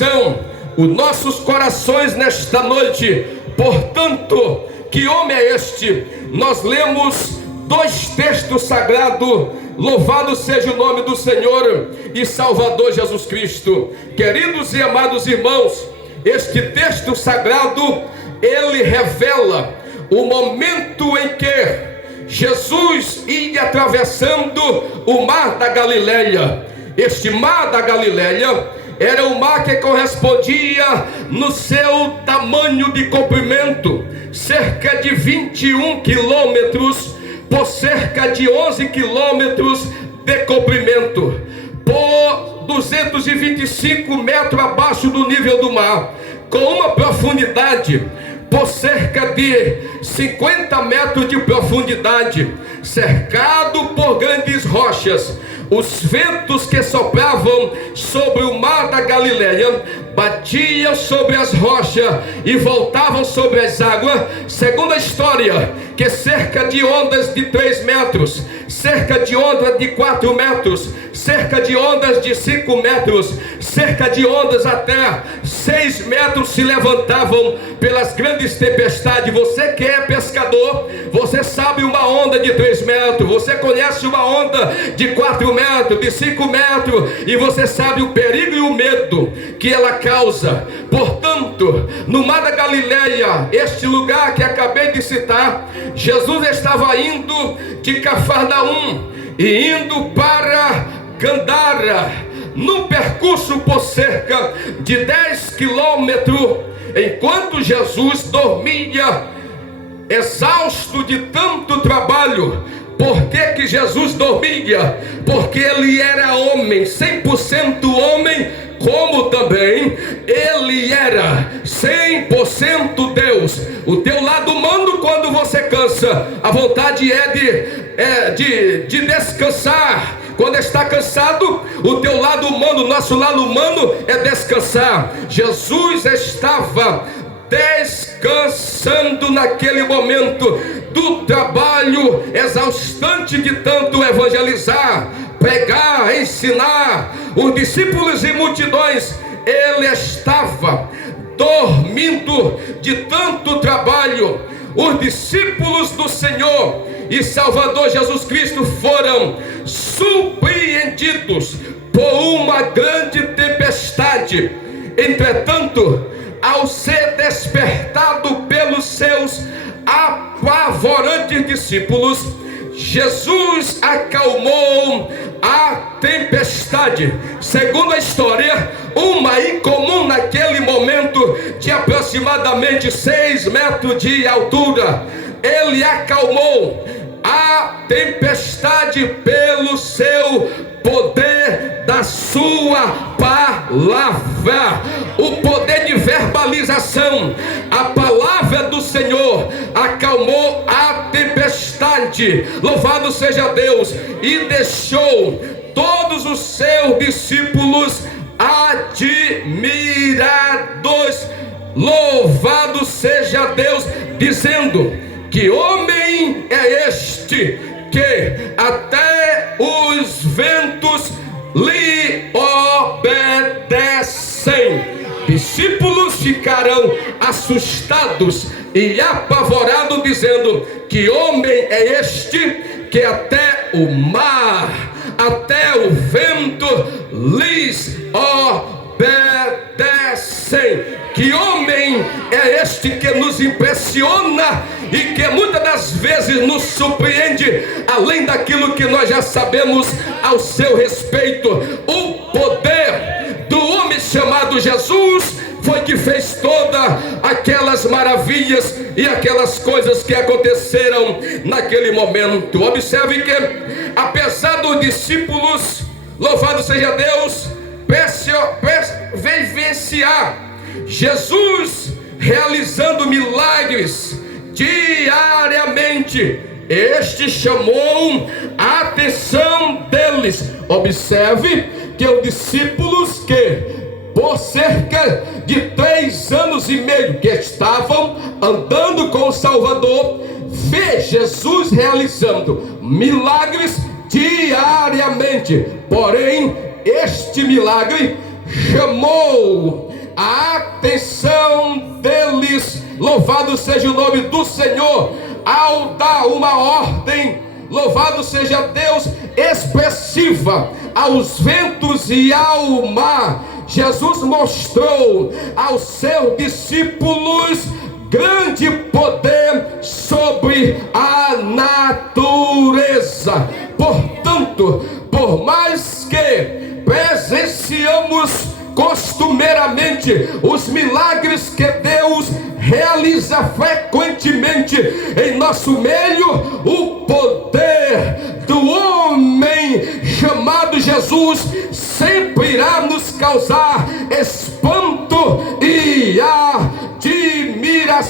coração, os nossos corações nesta noite. Portanto, que homem é este? Nós lemos 2 textos sagrados. Louvado seja o nome do Senhor e Salvador Jesus Cristo. Queridos e amados irmãos, este texto sagrado, ele revela o momento em que Jesus ia atravessando o mar da Galileia. Este mar da Galileia era um mar que correspondia no seu tamanho de comprimento, cerca de 21 quilômetros por cerca de 11 quilômetros de comprimento, por 225 metros abaixo do nível do mar, com uma profundidade por cerca de 50 metros de profundidade, cercado por grandes rochas. Os ventos que sopravam sobre o mar da Galileia batiam sobre as rochas e voltavam sobre as águas, segundo a história, que cerca de ondas de 3 metros, cerca de ondas de 4 metros, cerca de ondas de 5 metros, cerca de ondas até 6 metros se levantavam pelas grandes tempestades. Você que é pescador, você sabe uma onda de 3 metros, você conhece uma onda de 4 metros, de 5 metros, e você sabe o perigo e o medo que ela causa. Portanto, no mar da Galileia, este lugar que acabei de citar, Jesus estava indo de Cafarnaum e indo para Gandara, num percurso por cerca de 10 quilômetros, enquanto Jesus dormia, exausto de tanto trabalho. Por que Jesus dormia? Porque ele era homem, 100% homem, como também ele era 100% Deus. O teu lado humano, quando você cansa, a vontade é de descansar. Quando está cansado, o teu lado humano, nosso lado humano é descansar. Jesus estava descansando naquele momento do trabalho exaustante de tanto evangelizar, pregar, ensinar os discípulos e multidões. Ele estava dormindo de tanto trabalho. Os discípulos do Senhor e Salvador Jesus Cristo foram surpreendidos por uma grande tempestade. Entretanto, ao ser despertado pelos seus apavorantes discípulos, Jesus acalmou a tempestade. Segundo a história, uma incomum naquele momento de aproximadamente 6 metros de altura, ele acalmou a tempestade pelo seu poder da sua palavra, o poder de verbalização. A palavra do Senhor acalmou a tempestade, louvado seja Deus, e deixou todos os seus discípulos admirados, louvado seja Deus, dizendo: que homem é este que até os ventos lhe obedecem? Discípulos ficarão assustados e apavorados, dizendo: que homem é este que até o mar, até o vento lhes obedecem? Que homem é este que nos impressiona e que muitas das vezes nos surpreende, além daquilo que nós já sabemos ao seu respeito? O poder do homem chamado Jesus foi que fez todas aquelas maravilhas e aquelas coisas que aconteceram naquele momento. Observe que, apesar dos discípulos, louvado seja Deus, vivenciar Jesus realizando milagres diariamente, este chamou a atenção deles. Observe que os discípulos que por cerca de 3 anos e meio que estavam andando com o Salvador, vê Jesus realizando milagres diariamente. Porém, este milagre chamou a atenção deles, louvado seja o nome do Senhor, ao dar uma ordem, louvado seja Deus, expressiva aos ventos e ao mar. Jesus mostrou aos seus discípulos grande poder sobre a natureza. Portanto, por mais que presenciamos costumeiramente os milagres que Deus realiza frequentemente em nosso meio, o poder do homem chamado Jesus sempre irá nos causar espanto e admiração.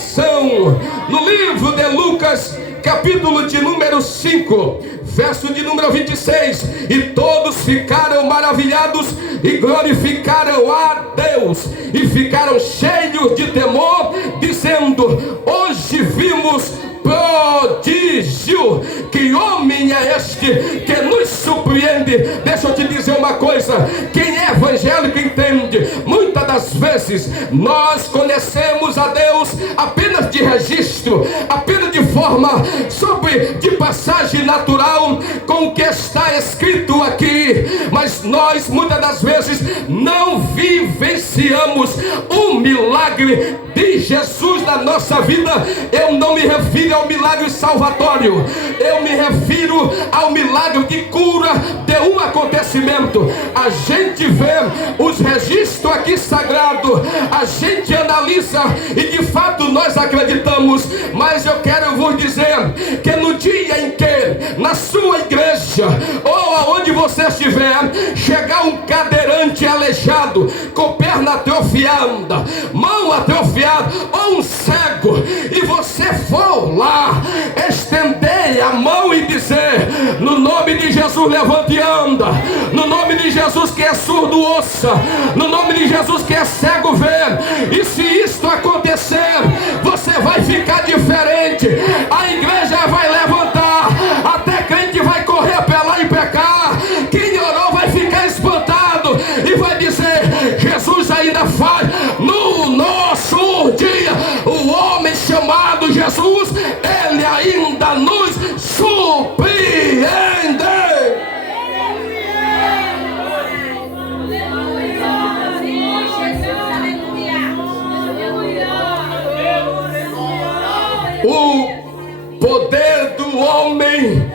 No livro de Lucas, capítulo de número 5, verso de número 26, e todos ficaram maravilhados e glorificaram a Deus, e ficaram cheios de temor, dizendo: hoje vimos prodígio. Que homem é este que nos surpreende? Deixa eu te dizer uma coisa: quem é evangélico entende. Muitas das vezes nós conhecemos a Deus apenas de registro, apenas de forma de passagem natural com o que está escrito aqui, mas nós muitas das vezes não vivenciamos o milagre de Jesus na nossa vida. Eu não me refiro ao milagre salvatório, eu me refiro ao milagre de cura de um acontecimento. A gente vê os registros aqui sagrados, a gente analisa e de fato nós acreditamos, mas eu quero vos dizer que no dia em que na sua igreja ou aonde você estiver chegar um cadeirante aleijado, com perna atrofiada, mão atrofiada, ou um cego, e você for lá estender a mão e dizer: no nome de Jesus levante e anda, no nome de Jesus que é surdo ouça, no nome de Jesus que é cego vê, e se isto acontecer, você vai ficar diferente, a igreja vai levantar, até crente vai correr pra lá e pra cá, quem orou vai ficar espantado e vai dizer: Jesus ainda faz. No nosso dia, o homem chamado Jesus, ele ainda nos surpreende. O poder do homem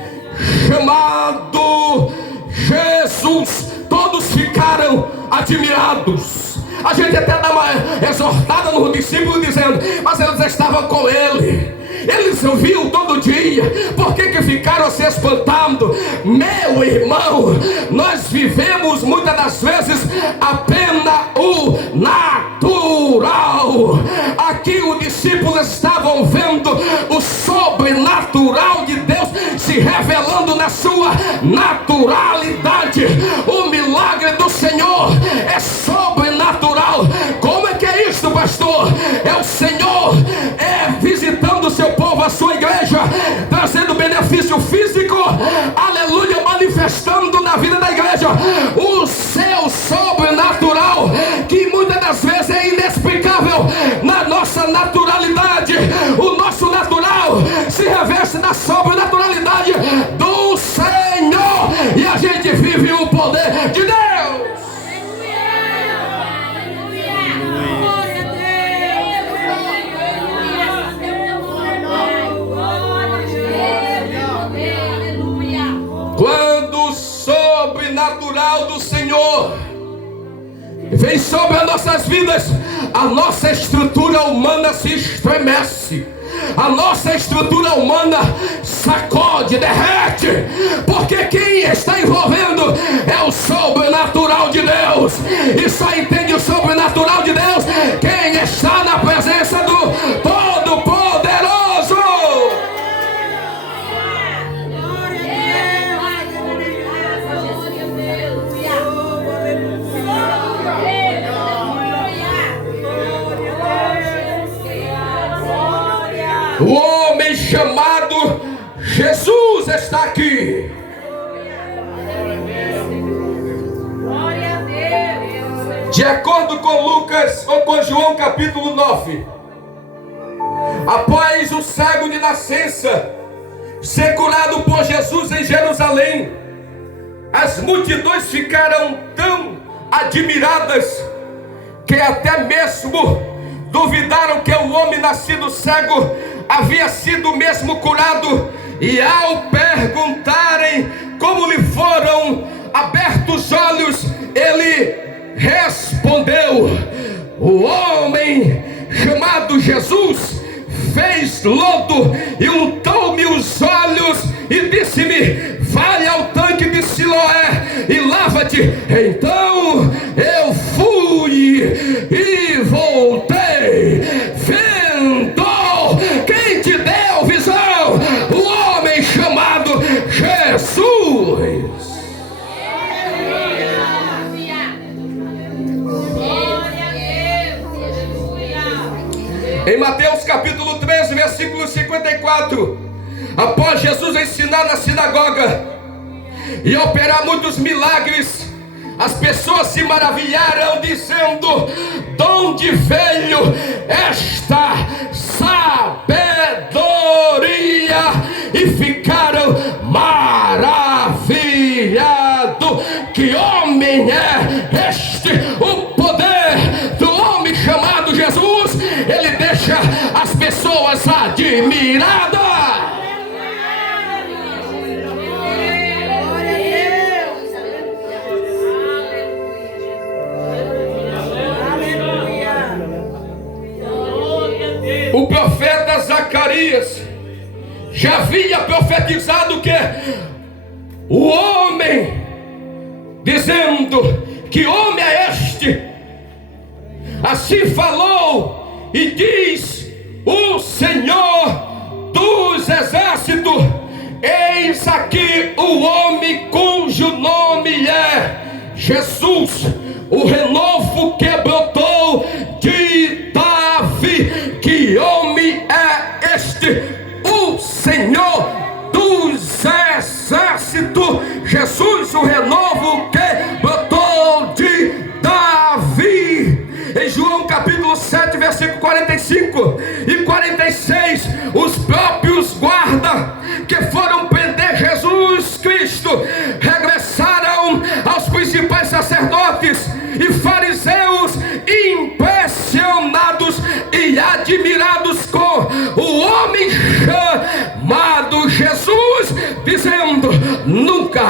chamado Jesus, todos ficaram admirados. A gente até dá uma exortada nos discípulos dizendo: mas eles estavam com ele, eles o viam todo dia, por que ficaram se espantando? Meu irmão, nós vivemos muitas das vezes apenas o natural. Aqui os discípulos estavam vendo o sobrenatural de Deus se revelando na sua naturalidade. O milagre do Senhor é sobrenatural. Como é que é isso, pastor? É o Senhor visitando o seu povo, a sua igreja, trazendo benefício físico, aleluia, manifestando na vida da igreja o seu sobrenatural, que muitas das vezes é inexplicável na nossa naturalidade. O nosso natural se reveste na sobrenaturalidade do Senhor, e a gente vive o poder de Deus. Quando o sobrenatural do Senhor vem sobre as nossas vidas, a nossa estrutura humana se estremece, a nossa estrutura humana sacode, derrete, porque quem está envolvendo é o sobrenatural de Deus, e só entende o sobrenatural de Deus quem está na presença do Todo-Poderoso. O homem chamado Jesus está aqui. De acordo acordo com Lucas ou com João capítulo 9, após o cego de nascença ser curado por Jesus em Jerusalém, as multidões ficaram tão admiradas que até mesmo duvidaram que o homem nascido cego havia sido mesmo curado. E ao perguntarem como lhe foram abertos os olhos, ele respondeu: o homem chamado Jesus fez lodo e untou-me os olhos e disse-me: vai ao tanque de Siloé e lava-te. Então eu fui e voltei vendo. Quem te deu visão? O homem chamado Jesus. Em Mateus capítulo 13, versículo 54, após Jesus ensinar na sinagoga e operar muitos milagres, as pessoas se maravilharam, dizendo: de onde veio esta sabedoria? E ficaram maravilhados. Que homem é este? O poder do homem chamado Jesus, ele deixa as pessoas admiradas. O profeta Zacarias já havia profetizado que o homem, dizendo: que homem é este? Assim falou e diz o Senhor dos exércitos: eis aqui o homem cujo nome é Jesus, o renovo que brotou de Davi. Que homem é este? O Senhor dos exércitos, Jesus, o renovo que brotou de Davi. Em João capítulo 7, versículo 45 e 46, os próprios guardas que foram prender Jesus Cristo regressaram aos principais sacerdotes e fariseus, impressionados e admirados com o homem chamado Jesus, dizendo: nunca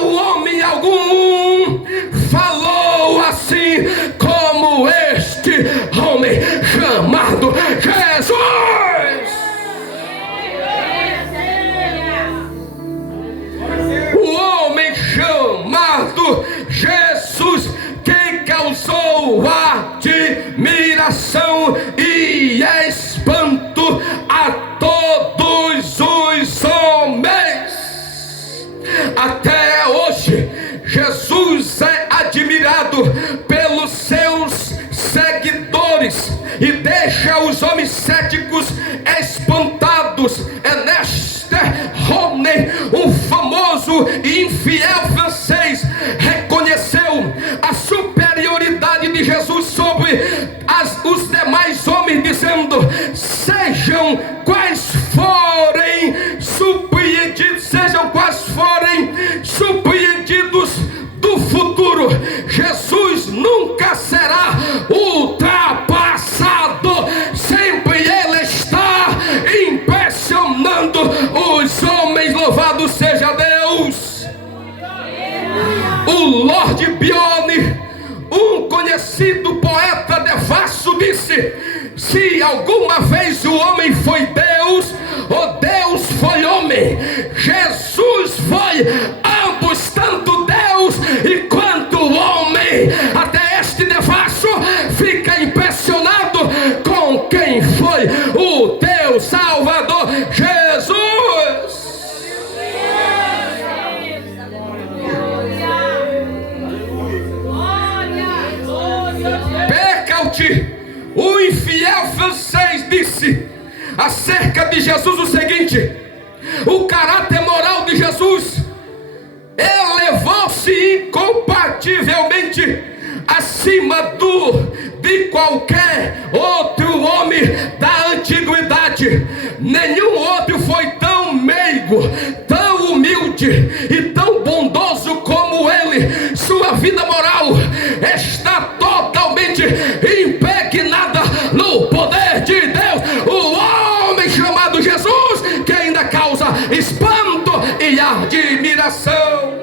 o homem algum falou assim como este homem chamado Jesus. O homem chamado Jesus, que causou admiração e espanto a todos os homens. Até hoje, Jesus é admirado pelos seus seguidores e deixa os homens céticos espantados. É neste homem, um famoso e infiel francês reconheceu a superioridade de Jesus sobre os demais homens, dizendo: sejam quais forem surpreendidos do futuro, Jesus nunca será ultrapassado. Sempre ele está impressionando os homens. Louvado seja Deus. O Lord Byron, um conhecido poeta devasso, disse: se alguma vez o homem foi Deus, ou Deus foi homem, Jesus foi ambos, tanto Deus e quanto homem. Até este devasso fica impressionado com quem foi o teu Salvador, Jesus. O infiel francês disse acerca de Jesus o seguinte: o caráter moral de Jesus elevou-se incomparável imbativelmente acima de qualquer outro homem da antiguidade. Nenhum outro foi tão meigo, tão humilde e tão bondoso como ele. Sua vida moral está totalmente impregnada no poder de Deus. O homem chamado Jesus, que ainda causa espanto e admiração.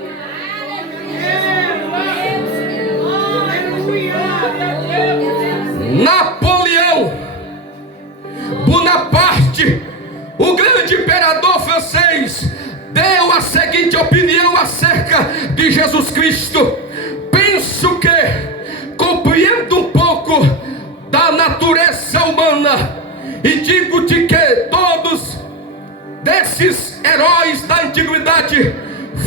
Napoleão Bonaparte, o grande imperador francês, deu a seguinte opinião acerca de Jesus Cristo: penso que compreendo um pouco da natureza humana e digo-te que todos desses heróis da antiguidade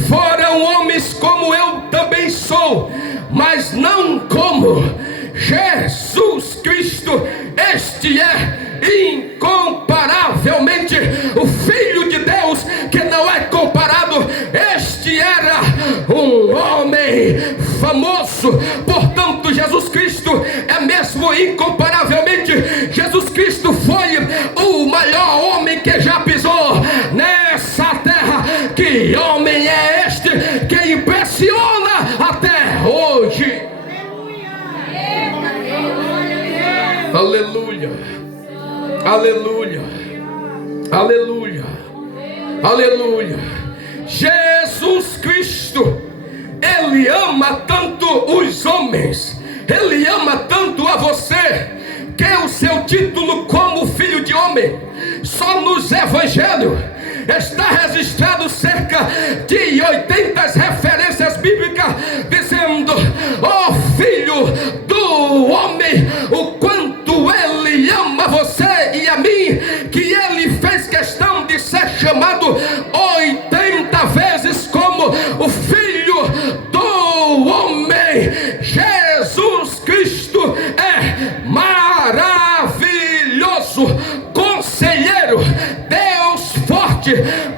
foram homens como eu também sou, mas não como Jesus Cristo. Este é incomparavelmente o Filho de Deus, que não é comparado. Este era um homem famoso. Portanto, Jesus Cristo é mesmo incomparavelmente. Jesus Cristo foi o maior homem que já pisou nessa terra. Que homem é este que impressiona até hoje? Aleluia, aleluia, aleluia, aleluia. Jesus Cristo, Ele ama tanto os homens, Ele ama tanto a você, que o seu título como Filho de Homem, só nos Evangelhos está registrado cerca de 80 referências bíblicas, dizendo: ó Filho do Homem, o quanto Ele ama você e a mim, que Ele fez questão de ser chamado 80 vezes como o Filho do Homem. Jesus Cristo é maravilhoso, Conselheiro, Deus forte,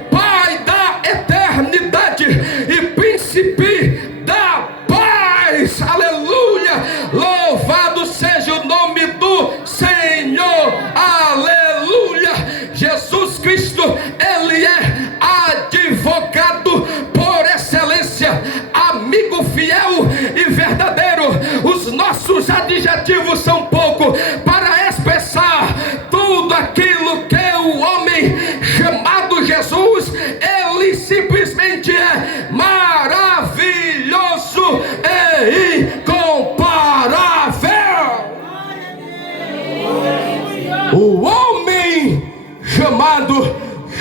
Pai da eternidade e Príncipe da paz. Aleluia, louvado seja o nome do Senhor. Aleluia. Jesus Cristo, Ele é advogado por excelência, amigo fiel e verdadeiro. Os nossos adjetivos são pouco para expressar tudo aquilo que o homem chamado Jesus, Ele simplesmente é maravilhoso e incomparável. O homem chamado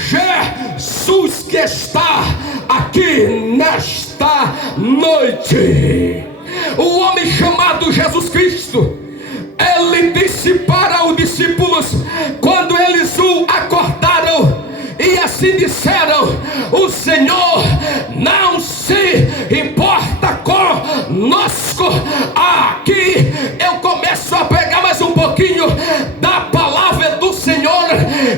Jesus, que está aqui nesta noite, o homem chamado Jesus Cristo, Ele disse para os discípulos, quando eles o acordaram, e assim disseram: o Senhor não se importa conosco. Aqui eu começo a pregar mais um pouquinho da palavra do Senhor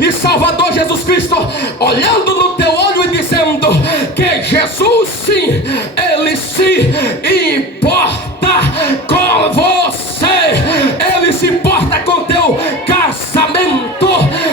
e Salvador Jesus Cristo, olhando no teu olho e dizendo que Jesus, sim, Ele se importa com você. Ele se importa com o teu casamento,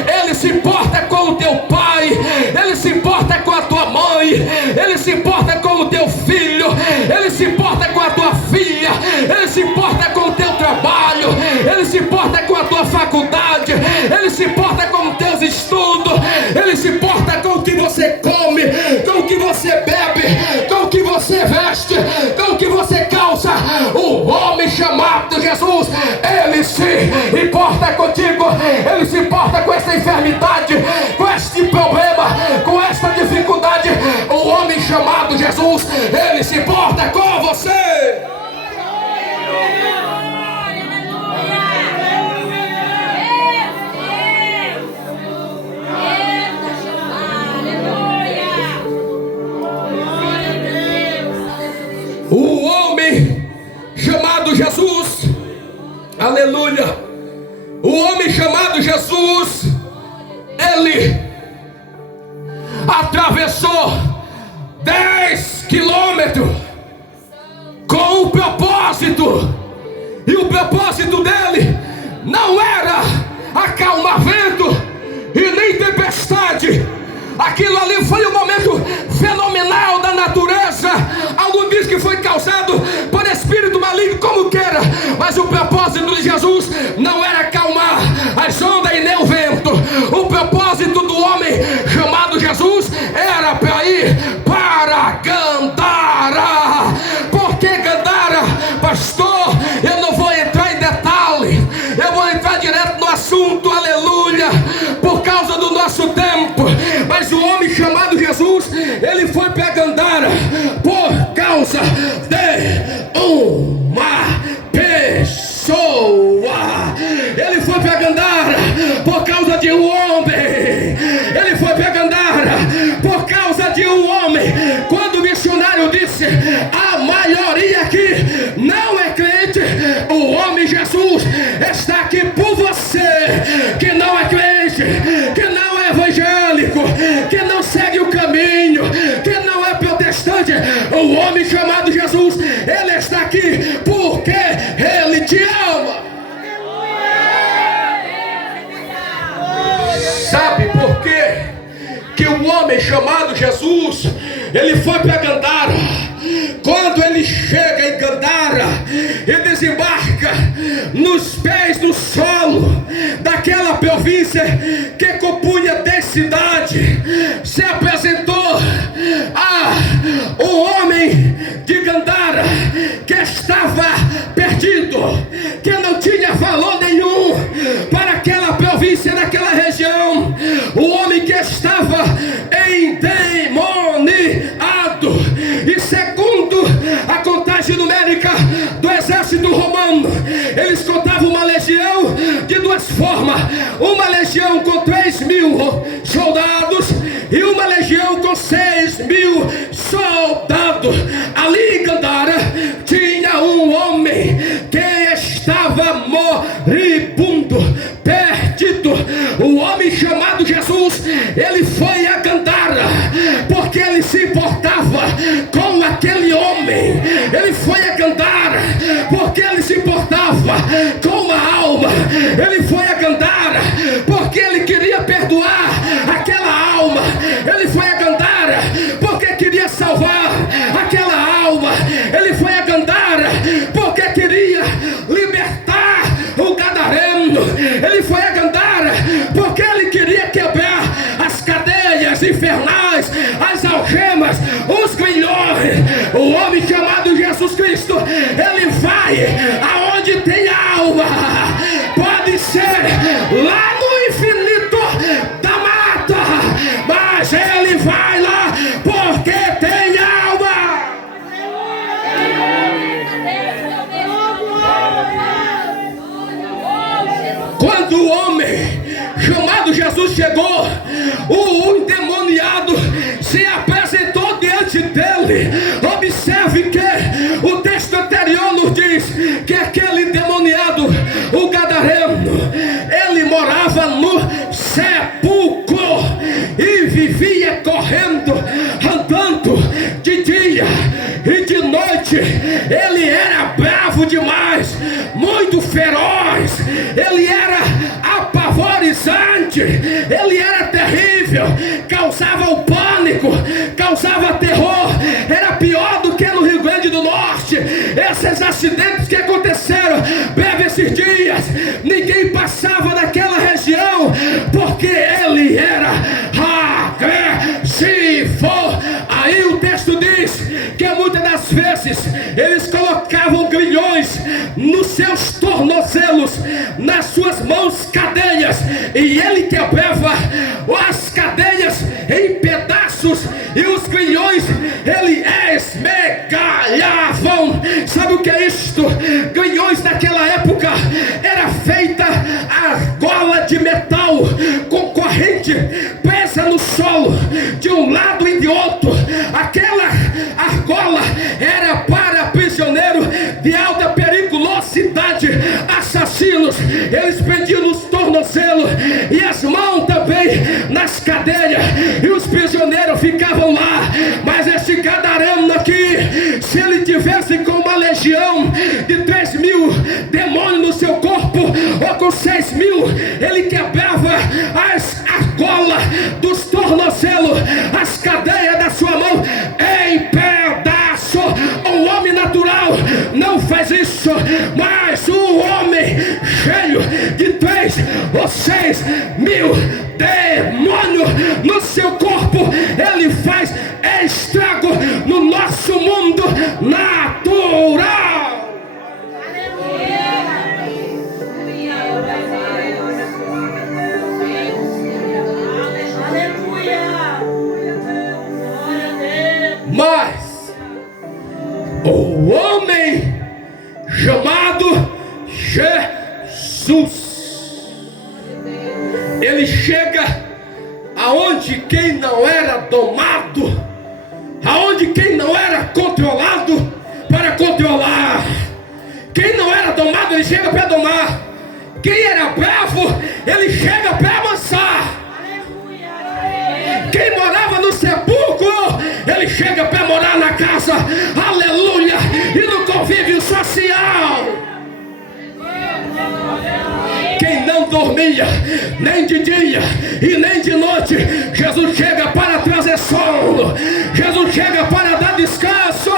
Ele se importa com o teu pai, Ele se importa com a tua mãe, Ele se importa com o teu filho, Ele se importa com a tua filha, Ele se importa com o teu trabalho, Ele se importa com a tua faculdade, Ele se importa com os teus estudos, Ele se importa com o que você come, com o que você bebe, com o que você veste, com o que você calça. O homem chamado Jesus, Ele se importa contigo, Ele se importa com essa enfermidade, com este problema, com esta dificuldade. O homem chamado Jesus, Ele se importa com você. O homem chamado Jesus, aleluia, o homem chamado Jesus, ele atravessou 10 quilômetros com um propósito, e o propósito dele não era acalmar vento e nem tempestade. Aquilo ali foi um momento fenomenal da natureza. Alguns dizem que foi causado por espírito maligno, como queira, mas o propósito de Jesus não era acalmar as ondas e nem o vento. O propósito do homem chamado Jesus era para ir para Gandara. Por que Gandara? Pastor, eu não vou entrar em detalhe, eu vou entrar direto no assunto, aleluia, por causa do nosso tempo. Mas o homem chamado Jesus, ele foi para Gandara por causa de uma pessoa. Ele foi para Gandara por causa de um homem. Ele foi para Gandara por causa de um homem. Quando o missionário disse: a maioria aqui não é crente, o homem Jesus está aqui por você que não é crente, que não é evangélico, que não segue o caminho, que não é protestante. O homem chamado Jesus, ele está aqui porque ele te ama. Sabe por quê que o homem chamado Jesus, ele foi para Gandara? Quando ele chega em Gandara e desembarca nos pés do solo daquela província que compunha 10 cidades, se apresentou o homem de Gandara, que estava perdido, que não tinha valor nenhum para aquela província, naquela região. O homem que estava endemoniado, e segundo a contagem numérica do exército romano, eles contavam uma legião de duas formas: uma legião com 3.000 soldados e uma legião com 6.000 soldados. Ali em Gandara tinha um homem que estava moribundo, perdido. O homem chamado Jesus, ele foi a Gandara porque ele se importava com aquele homem. Ele foi a Gandara porque ele se importava com a alma. Ele foi a Gandara porque ele queria perdoar aquela alma. Ele foi a Gandara porque queria salvar aquela alma. Ele foi a Gandara porque queria libertar o gadareno. Ele foi a Gandara porque ele queria quebrar as cadeias infernais, as algemas, os grilhões. O homem chamado Jesus Cristo, ele vai aonde tem alma. Pode ser lá no infinito da mata, mas ele vai lá porque tem alma. Quando o homem chamado Jesus chegou, o endemoniado se apresentou diante dele. Observe que o texto anterior nos diz que aquele endemoniado, o gadareno, ele morava no sepulcro e vivia correndo, andando de dia e de noite. Ele era bravo demais, muito feroz, ele era apavorizante, ele era terrível, causava o pânico, causava terror. Era pior do que no Rio Grande do Norte. Esses acidentes que aconteceram breve esses dias, ninguém passava naquela região porque ele era agressivo. Aí o texto diz que muitas das vezes eles colocavam grilhões nos seus tornozelos, nas suas mãos cadeias, e ele quebrava as cadeias em pedaços e os grilhões ele esmegalhavam. Sabe o que é isto? Grilhões naquela época era feita argola de metal com corrente presa no solo de um lado e de outro. Aquela argola era para prisioneiro de alta periculosidade, assassinos. Eles prendiam nos tornozelos e as mãos também nas cadeias, e os prisioneiros ficavam lá. Mas esse gadareno aqui, se ele tivesse tivesse com uma legião de 3.000 demônios no seu corpo, ou com 6.000, ele quebrava a gola dos tornozelos, as cadeias da sua mão em pedaço. O homem natural não faz isso, mas o homem cheio de 3 ou 6.000 demônios no seu corpo, ele faz estrago no nosso mundo natural. Mas o homem chamado Jesus, ele chega aonde quem não era domado, aonde quem não era controlado, para controlar. Quem não era domado, ele chega para domar. Quem era bravo, ele chega para amansar. Quem morava no sepulcro, ele chega para morar na casa, aleluia, e no convívio social. Quem não dormia, nem de dia e nem de noite, Jesus chega para trazer sono, Jesus chega para dar descanso.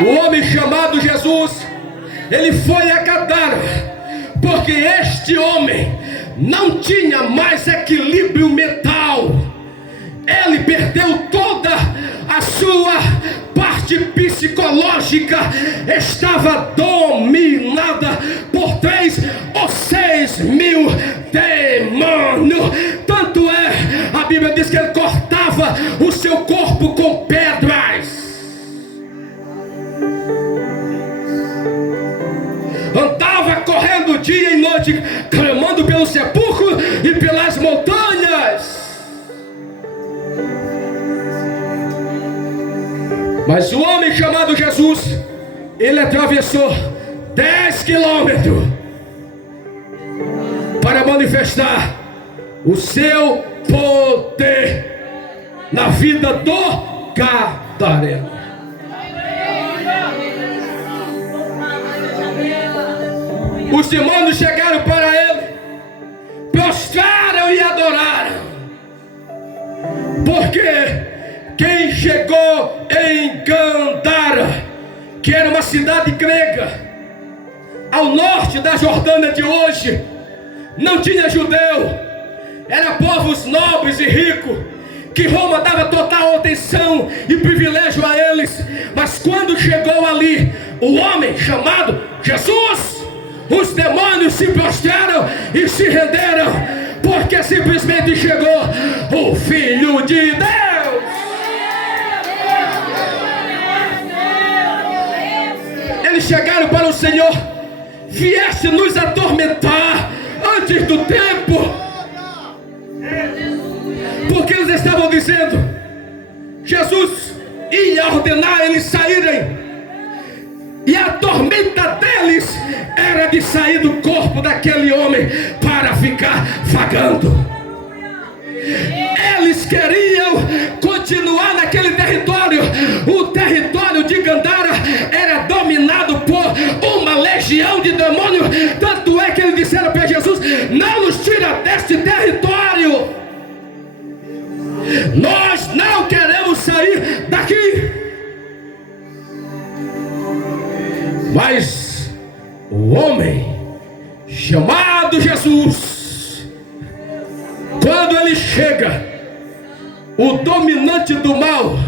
O homem chamado Jesus, ele foi a Gadara, porque este homem não tinha mais equilíbrio mental. Ele perdeu toda a sua parte psicológica, estava dominada por 3 ou 6.000 demônios. Tanto é, a Bíblia diz que ele cortava o seu corpo com pedras, andava correndo dia e noite, clamando pelo sepulcro e pelas montanhas. Mas o homem chamado Jesus, ele atravessou 10 quilômetros para manifestar o seu poder na vida do gadareno. Os demônios chegaram para ele, prostraram e adoraram, porque quem chegou em Gadara, que era uma cidade grega, ao norte da Jordânia de hoje, não tinha judeu, era povos nobres e ricos, que Roma dava total atenção e privilégio a eles. Mas quando chegou ali o homem chamado Jesus, os demônios se prostraram e se renderam, porque simplesmente chegou o Filho de Deus. Eles chegaram para o Senhor: vieste nos atormentar antes do tempo. Porque eles estavam dizendo, Jesus ia ordenar eles saírem, e a tormenta deles era de sair do corpo daquele homem para ficar vagando. Eles queriam continuar naquele território. O território de Gadara era dominado por uma legião de demônios. Tanto é que eles disseram para Jesus: não nos tira deste território, nós não queremos sair daqui. Mas o homem chamado Jesus, quando ele chega, o dominante do mal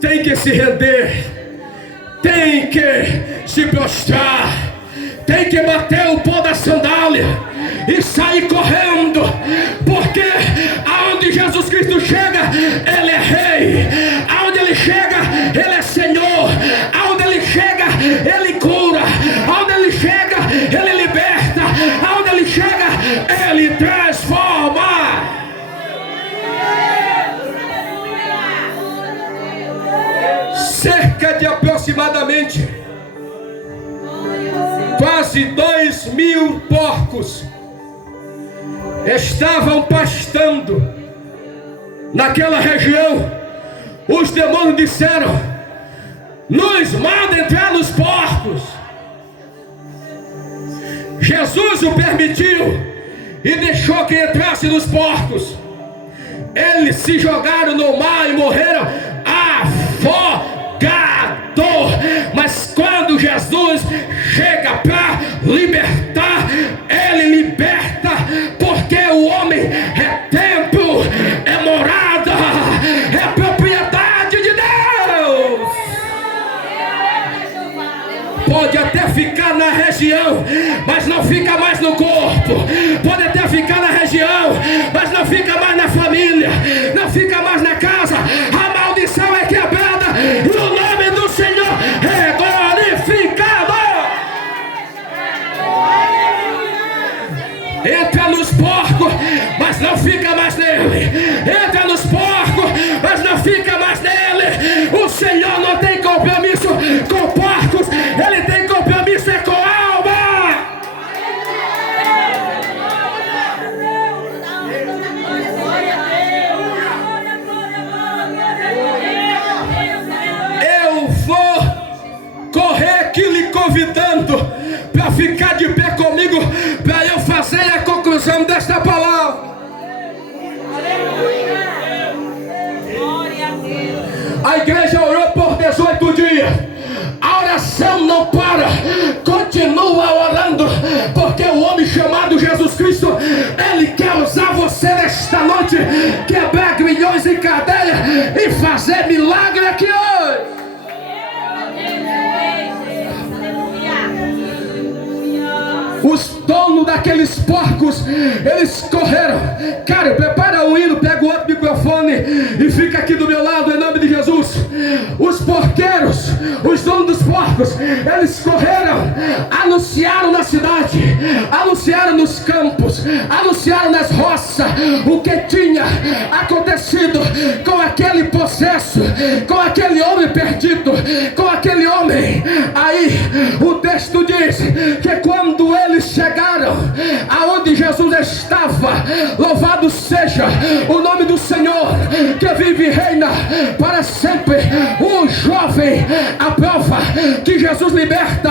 tem que se render, tem que se prostrar, tem que bater o pó da sandália e sair correndo, porque aonde Jesus Cristo chega, ele é rei. Aonde ele chega, ele é Senhor. Aonde ele chega, ele cura. Aonde ele chega, ele liberta. Aonde ele chega, ele transforma. Cerca de aproximadamente quase 2.000 porcos estavam pastando naquela região. os demônios disseram: nos manda entrar nos porcos. Jesus o permitiu e deixou que entrasse nos porcos. Eles se jogaram no mar e morreram afogados. Mas quando Jesus chega para libertar, Ele liberta, porque o homem é templo, é morada, é propriedade de Deus. Pode até ficar na região, mas não fica mais no corpo. Pode até ficar na região, mas não fica mais na família, não fica mais na casa. A maldição é quebrada e o nome do Senhor é glorificado. Entra nos porcos, mas não fica mais nele. Entra nos porcos, mas não fica mais nele. O Senhor não tem compromisso com porcos, Ele tem compromisso com alma. Eu vou correr aqui lhe convidando para ficar de pé comigo, para eu fazer a conclusão desta palavra. A igreja orou por 18 dias. A oração não para, continua orando, porque o homem chamado Jesus Cristo, Ele quer usar você nesta noite, quebrar grilhões e cadeias e fazer milagre aqui hoje. Os donos daqueles porcos, eles correram. Cara, prepara um hino, pega o outro microfone e fica aqui do meu lado, em nome de Jesus. Os porqueiros, os donos dos porcos, eles correram, anunciaram na cidade, anunciaram nos campos, anunciaram nas roças o que tinha acontecido com aquele possesso, com aquele homem perdido, com aquele homem. Aí o texto diz que quando eles chegaram aonde Jesus estava, louvado seja o nome do Senhor, que vive e reina para sempre. O jovem aprova que Jesus liberta,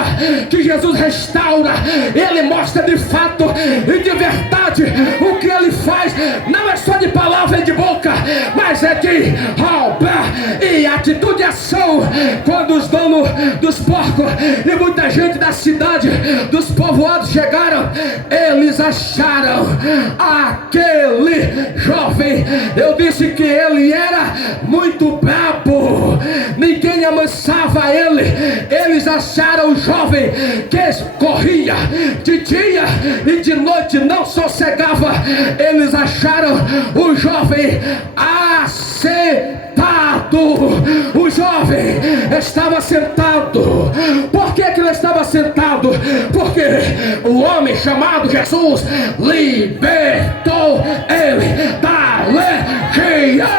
que Jesus restaura. Ele mostra de fato e de verdade o que Ele faz. Não é só de palavra e de boca, mas é de obra e atitude e ação. Quando os donos dos porcos e muita gente da cidade, dos povoados chegaram, eles acharam aquele jovem. Eu disse que ele era muito brabo, ninguém amansava ele. Eles acharam o jovem que corria de dia e de noite, não sossegava. Eles acharam o jovem assentado. O jovem estava sentado. Por que ele estava sentado? Porque o homem chamado Jesus libertou ele da legião.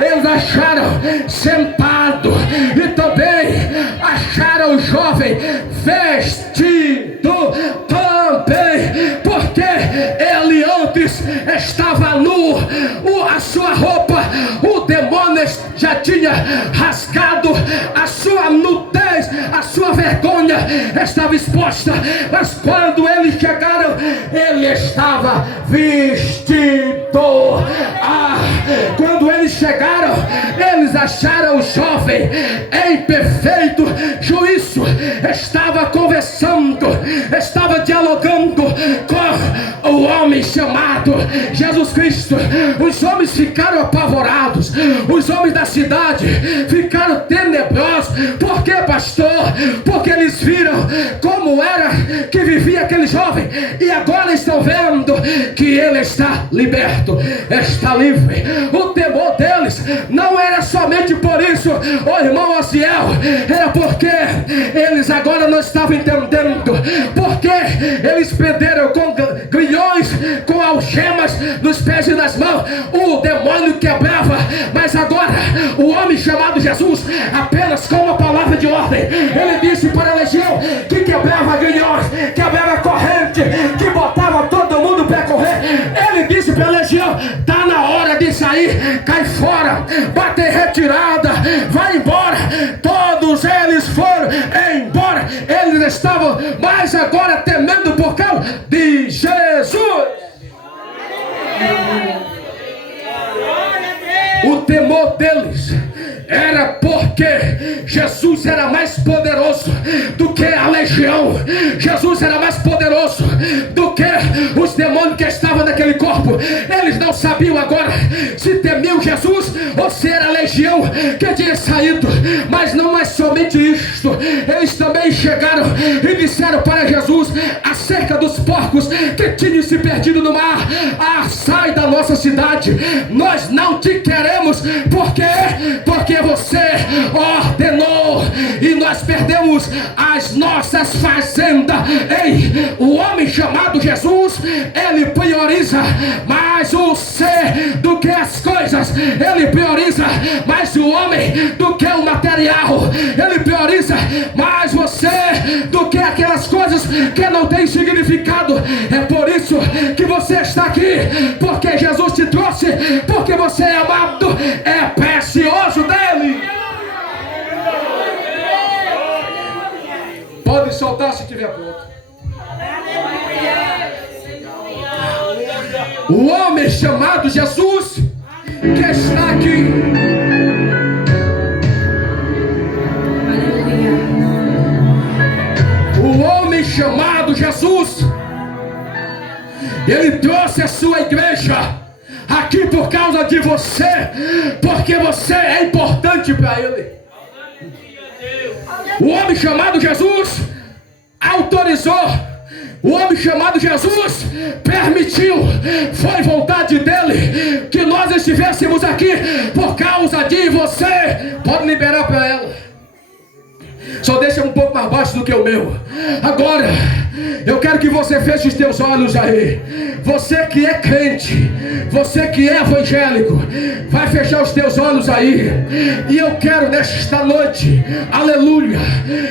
Eles acharam sentado e também acharam o jovem vestido também, porque ele antes estava nu, a sua roupa, o demônio já tinha rasgado a sua nudez, a sua vergonha estava exposta. Mas quando eles chegaram, ele estava vestido. Quando eles chegaram, eles acharam o jovem em perfeito juízo, estava conversando, estava dialogando com o homem chamado Jesus Cristo. Os homens ficaram apavorados, os homens da cidade ficaram tenebrosos. Por que, pastor? Porque eles viram como era que vivia aquele jovem e agora estão vendo que ele está liberto, está livre. O temor deles não era somente por isso, o irmão Osiel, era porque eles agora não estavam entendendo, porque eles prenderam com grilhões, com algemas nos pés e nas mãos, o demônio quebrava. Mas agora o homem chamado Jesus, apenas com uma palavra de ordem, ele disse para a legião que quebrava grilhões, quebrava corrente, que botava todo mundo para correr. Ele disse para a legião: está na hora de sair, cai fora, bate em retirada, vai embora. Todos eles foram embora. Eles estavam, mas agora temendo por causa de Jesus. O temor deles era porque Jesus era mais poderoso do que a legião. Jesus era mais poderoso do que os demônios que estavam naquele corpo. Eles não sabiam agora se temiam Jesus ou se era a legião que tinha saído. Mas não é somente isto. Eles também chegaram e disseram para Jesus acerca dos porcos que tinham se perdido no mar: sai da nossa cidade, nós não te queremos. Por quê? Porque você ordenou e nós perdemos as nossas fazendas. Ei, o homem chamado Jesus, ele prioriza mais o ser do que as coisas. Ele prioriza mais o homem do que o material. Ele prioriza mais você do que aquelas coisas que não têm significado. É por isso que você está aqui, porque Jesus te trouxe, porque você é amado, é precioso dele. Pode soltar se tiver pronto. O homem chamado Jesus que está aqui. O homem chamado Jesus, ele trouxe a sua igreja aqui por causa de você, porque você é importante para ele. O homem chamado Jesus autorizou. O homem chamado Jesus permitiu. Foi vontade dele que nós estivéssemos aqui por causa de você. Pode liberar para ela. Só deixa um pouco mais baixo do que o meu. Agora, eu quero que você feche os teus olhos aí. Você que é crente, você que é evangélico, vai fechar os teus olhos aí. E eu quero nesta noite, aleluia,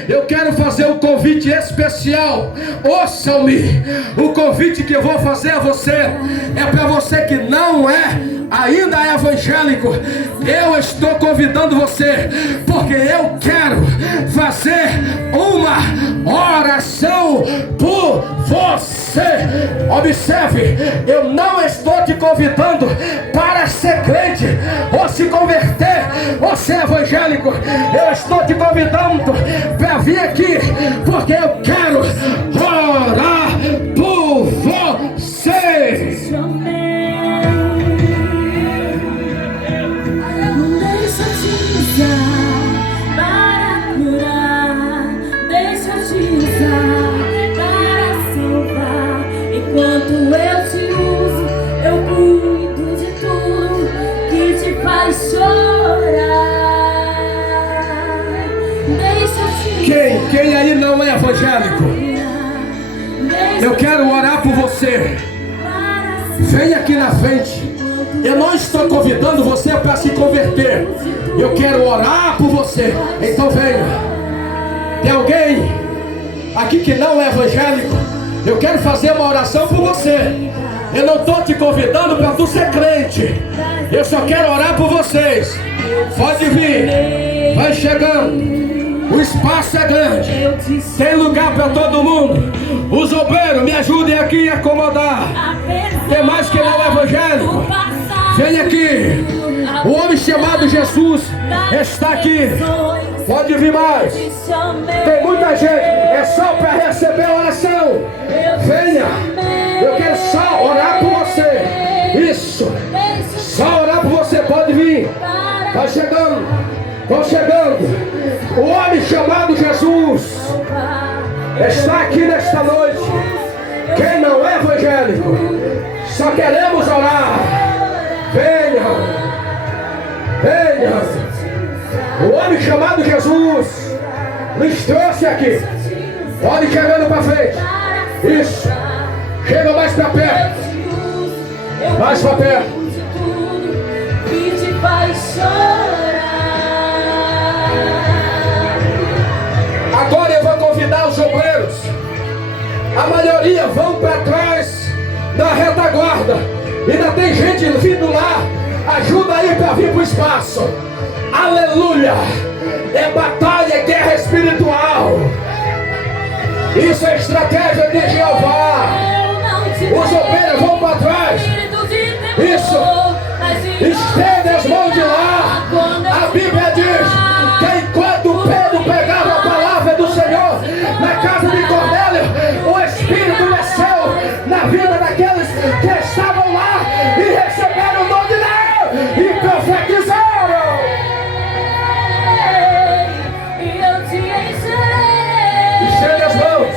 eu quero fazer um convite especial. Ouçam-me. O convite que eu vou fazer a você é para você que não é ainda é evangélico. Eu estou convidando você, porque eu quero fazer uma oração por você. Observe, eu não estou te convidando para ser crente, ou se converter, ou ser evangélico. Eu estou te convidando para vir aqui, porque eu quero orar por você. Enquanto eu te uso, eu cuido de tudo que te faz chorar. Deixa eu te Quem aí não é evangélico? Eu quero orar por você. Vem aqui na frente. Eu não estou convidando você para se converter. Eu quero orar por você. Então venha. Tem alguém aqui que não é evangélico? Eu quero fazer uma oração por você. Eu não estou te convidando para tu ser crente. Eu só quero orar por vocês. Pode vir. Vai chegando. O espaço é grande. Tem lugar para todo mundo. Os obreiros, me ajudem aqui a acomodar. Tem mais que não é evangélico? Vem aqui. O homem chamado Jesus está aqui. Pode vir mais. Tem muita gente. É só para receber a oração. Venha. Eu quero só orar por você. Isso. Só orar por você. Pode vir. Vai chegando. Vão chegando. O homem chamado Jesus está aqui nesta noite. Quem não é evangélico, só queremos orar. Venha. Venha. O homem chamado Jesus nos trouxe aqui. Pode chegando para frente. Isso. Chega mais para perto. Mais para perto. Que te faz chorar. Agora eu vou convidar os obreiros. A maioria vão para trás da retaguarda. Ainda tem gente vindo lá Ajuda aí para vir para o espaço. Aleluia. É batalha, é guerra espiritual. Isso é estratégia de Jeová. Os ovelhas vão para trás. Isso. Estende as mãos de lá. A Bíblia diz que enquanto Pedro pegava a palavra do Senhor na casa de Cornélio, o Espírito desceu na vida daqueles que estavam lá e receberam o nome de Deus e profetizaram. Estende as mãos.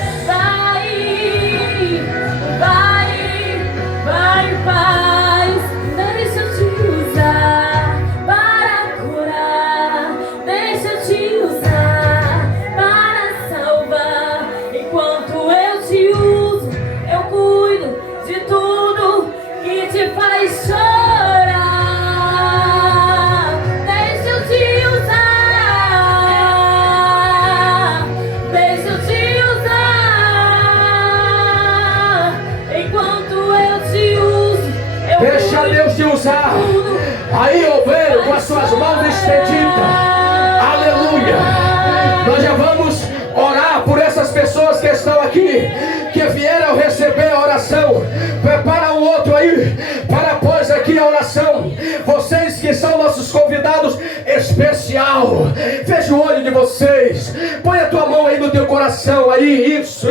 Vai, paz. Deixa eu te usar para curar. Deixa eu te usar para salvar. Enquanto eu te uso, eu cuido de tudo que te faz chorar. Deixa eu te usar. Deixa eu te usar. Enquanto eu te uso, eu Deixa cuido Deus te usar. Aí, ovelho, com as suas mãos estendidas. Aleluia. Nós já vamos orar por essas pessoas que estão aqui, que vieram receber a oração. Prepara o outro aí para após aqui a oração. Vocês que são nossos convidados especial, feche o olho de vocês. Põe a tua mão aí no teu coração aí. Isso.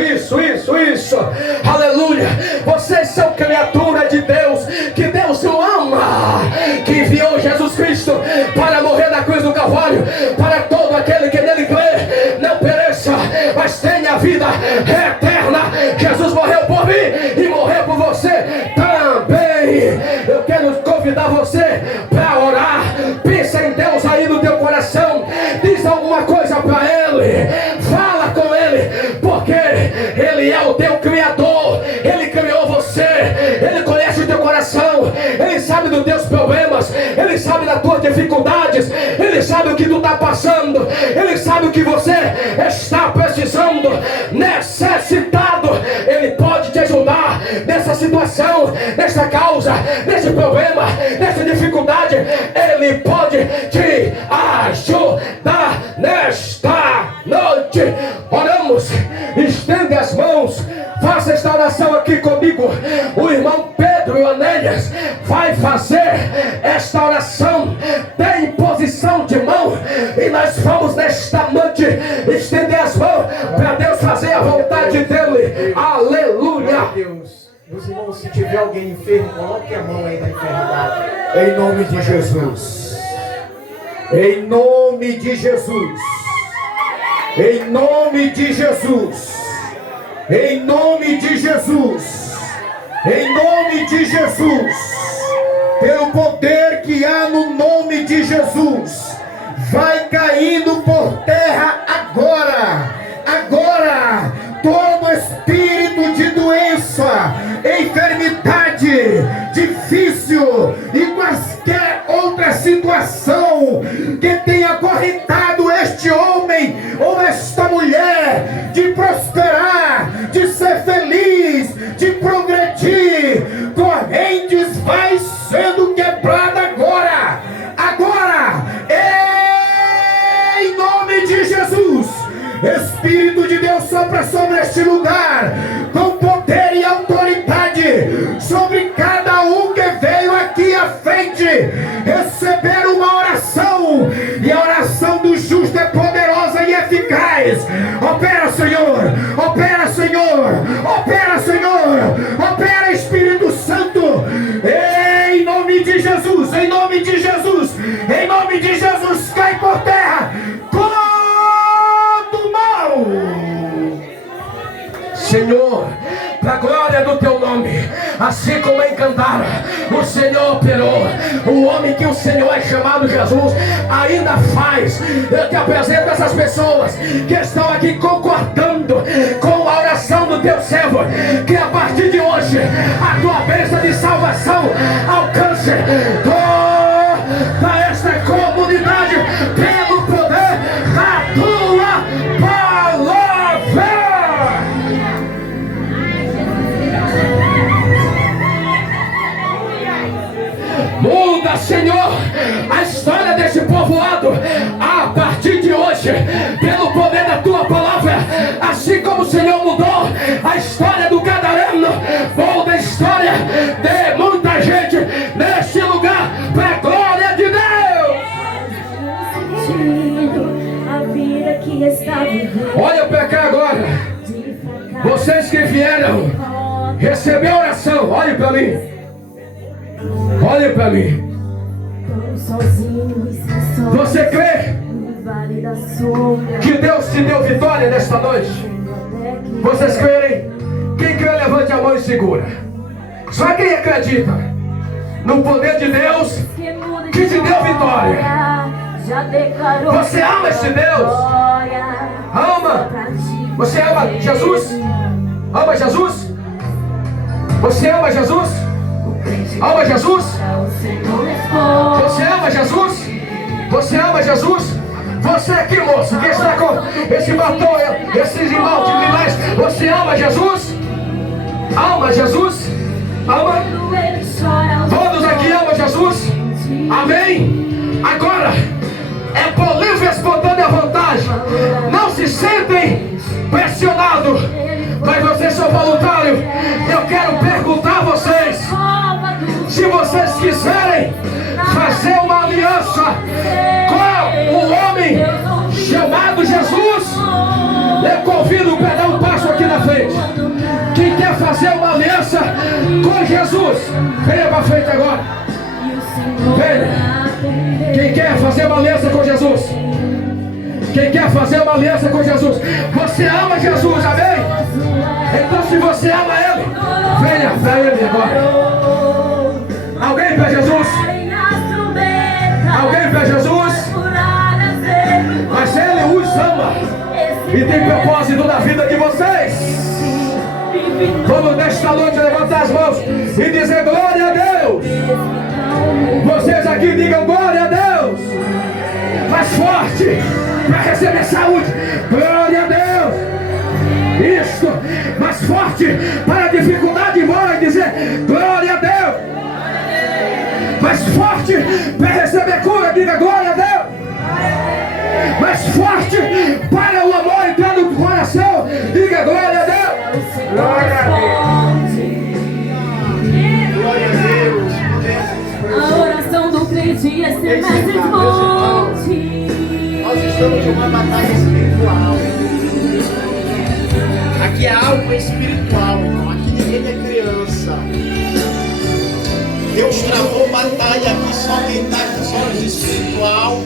Aleluia. Vocês são criatura de Deus, que Deus o ama, que enviou Jesus Cristo para morrer na cruz do Calvário, para todo aquele que nele crê não pereça, mas tenha vida eterna. Jesus morreu por mim e morreu por você também. Eu quero convidar você para orar. Pensa em Deus aí no teu coração. Diz alguma coisa para Ele. Fala com Ele, porque Ele é o teu Criador. Ele criou você. Ele conhece o teu coração. Ele sabe dos teus problemas. Ele sabe das tuas dificuldades. Ele sabe o que tu está passando. Ele sabe o que você está precisando, necessitado. Ele pode te ajudar nessa situação, nessa causa, nesse problema, nessa dificuldade. Ele pode te ajudar nesta noite. Oramos. Estende as mãos. Faça esta oração aqui comigo. O irmão Pedro Anélias vai fazer esta oração de imposição de mão, e nós vamos nesta noite estender as mãos para Deus fazer a vontade dele. Aleluia. Deus, meus irmãos, se tiver alguém enfermo, coloque a mão aí na enfermidade. Em nome de Jesus. Em nome de Jesus. Em nome de Jesus. Em nome de Jesus. Em nome de Jesus. Pelo poder que há no nome de Jesus, vai caindo por terra agora. Agora, todo espírito de doença, enfermidade, difícil e qualquer outra situação que tenha acorrentado este homem ou esta mulher de prosperar, de ser feliz, de progredir, correntes vai sendo quebrada agora. Agora, em nome de Jesus. Espírito de Deus sopra sobre este lugar com poder e autoridade sobre cada um que veio aqui à frente receber uma oração, e a oração do justo é poderosa e eficaz. Opera, Senhor, opera, Senhor, opera, Senhor, opera, Espírito Santo, em nome de Jesus, em nome de Jesus, em nome de Jesus, cai por terra Senhor, para a glória do teu nome. Assim como em Candara o Senhor operou, o homem que o Senhor é chamado Jesus ainda faz. Eu te apresento essas pessoas que estão aqui concordando com a oração do teu servo, que a partir de hoje a tua bênção de salvação alcance toda esta comunidade pelo poder da tua palavra. Muda, Senhor, que está vivendo Olha para cá agora. de fracasso. Vocês que vieram receber oração, olhe para mim. Olhe para mim. Tão sozinho e sem sorte Você crê no vale da sombra. que Deus te deu vitória nesta noite? Vocês crerem? Quem crê, levante a mão e segura. Só quem acredita no poder de Deus que te deu vitória. Já declarou. Você ama esse Deus? Ama? Você ama Jesus? Ama Jesus? Você ama Jesus? Ama Jesus? Você ama Jesus? Você ama Jesus? Você aqui, moço, que está com esse batom, esses esmalte lilás, você ama Jesus? Ama Jesus? Ama? Todos aqui amam Jesus? Amém? Agora, é por livre e espontânea vontade. Não se sentem pressionados, mas vocês são voluntários. Eu quero perguntar a vocês, se vocês quiserem fazer uma aliança com o homem chamado Jesus, eu convido para dar um passo aqui na frente. Quem quer fazer uma aliança com Jesus, venha para frente agora. Venha. Quem quer fazer uma aliança com Jesus? Quem quer fazer uma aliança com Jesus? Você ama Jesus, amém? Então se você ama Ele, venha para Ele agora. Alguém para Jesus? Alguém para Jesus? Mas Ele os ama e tem propósito na vida de vocês. Vamos nesta noite levantar as mãos e dizer glória a Deus. Vocês aqui digam glória a Deus. Mais forte para receber saúde. Glória a Deus. Isso. Mais forte para a dificuldade embora e dizer glória a Deus. Mais forte para receber cura, diga glória a Deus. Mais forte para o amor entrar no coração, diga glória a Deus. Glória a Deus. Glória a Deus. A oração do crente é ser mais forte. Nós estamos em uma batalha espiritual. Aqui é algo espiritual, irmão. Aqui ninguém é criança. Deus travou batalha aqui, só quem está com os olhos espiritual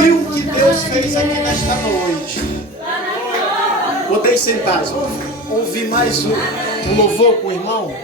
viu o que Deus fez aqui nesta noite. Podem sentar, ouvir mais um louvor com o irmão?